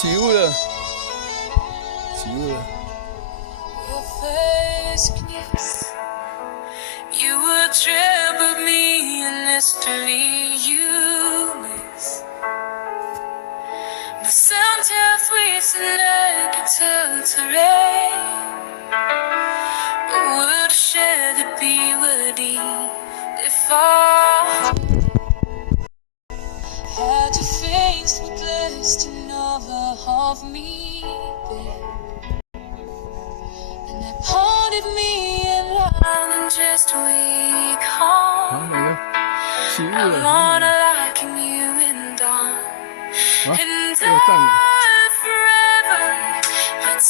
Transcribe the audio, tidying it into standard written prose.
起雾了，起雾了。Your first kiss, you would trip me in mystery you miss. The sound of waves and to rain. Would shed the beauty if I had your face with blessing over of me, babe. And that part of me in line and just weak 好， heart. 没了，起雾 I 了， wanna liken you and on. 啊， And 这个站 I forever. Let's